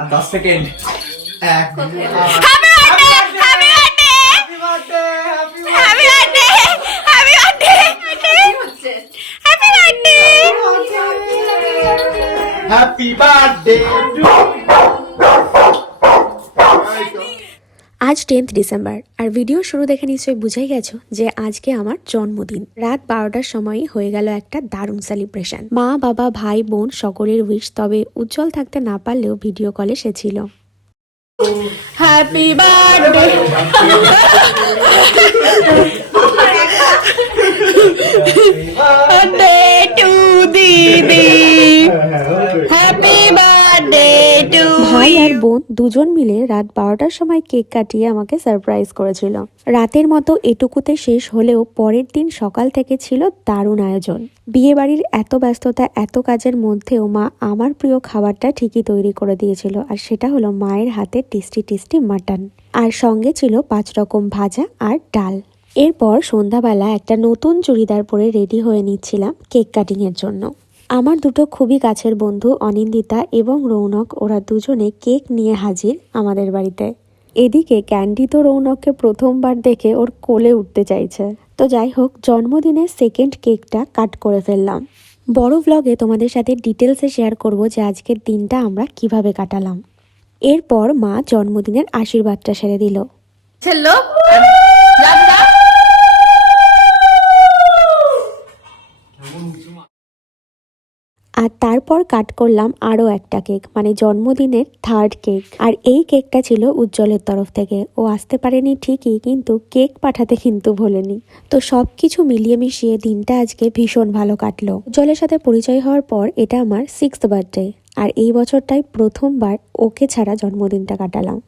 R 10 second. Happy birthday to. আজ 10th December আর video শুরু দেখে নিশ্চয়ই বুঝেই গেছো যে আজকে আমার জন্মদিন। রাত 12টার সময় হয়ে গেল একটা দারুণ সেলিব্রেশন। মা বাবা ভাই বোন সকলের উইশ, তবে উজ্জ্বল থাকতে না পারলেও ভিডিও কলে সে ছিল। হ্যাপি বার্থডে টু দিদি, হ্যাপি বার্থডে টু। ভাই আর বোন দুজন মিলে রাত 12টার সময় কেক কাটিয়ে আমাকে সারপ্রাইজ করেছিল। রাতের মতো এটুকুতে শেষ হলেও পরের দিন সকাল থেকে ছিল দারুণ আয়োজন। বিয়ে বাড়ির এত ব্যস্ততা, এত কাজের মধ্যেও মা আমার প্রিয় খাবারটা ঠিকই তৈরি করে দিয়েছিল, আর সেটা হলো মায়ের হাতে টেস্টি টেস্টি মাটন, আর সঙ্গে ছিল 5 রকম ভাজা আর ডাল। এরপর সন্ধ্যাবেলা একটা নতুন চুড়িদার পরে রেডি হয়ে নিচ্ছিলাম কেক কাটিং এর জন্য। আমার দুটো খুবই কাছের বন্ধু অনিন্দিতা এবং রৌনক, ওরা দুজনে কেক নিয়ে হাজির আমাদের বাড়িতে। এদিকে ক্যান্ডি তো রৌনককে প্রথমবার দেখে ওর কোলে উঠতে চাইছে। তো যাই হোক, জন্মদিনের সেকেন্ড কেকটা কাট করে ফেললাম। বড় ব্লগে তোমাদের সাথে ডিটেলসে শেয়ার করব যে আজকের দিনটা আমরা কিভাবে কাটালাম। এরপর মা জন্মদিনের আশীর্বাদটা সেরে দিল। আর তারপর কাট করলাম আরও একটা কেক, মানে জন্মদিনের 3rd কেক। আর এই কেকটা ছিল উজ্জ্বলের তরফ থেকে। ও আসতে পারেনি ঠিকই, কিন্তু কেক পাঠাতে কিন্তু ভোলেনি। তো সব কিছু মিলিয়ে মিশিয়ে দিনটা আজকে ভীষণ ভালো কাটলো। উজ্জ্বলের সাথে পরিচয় হওয়ার পর এটা আমার 6th বার্থডে, আর এই বছরটাই প্রথমবার ওকে ছাড়া জন্মদিনটা কাটালাম।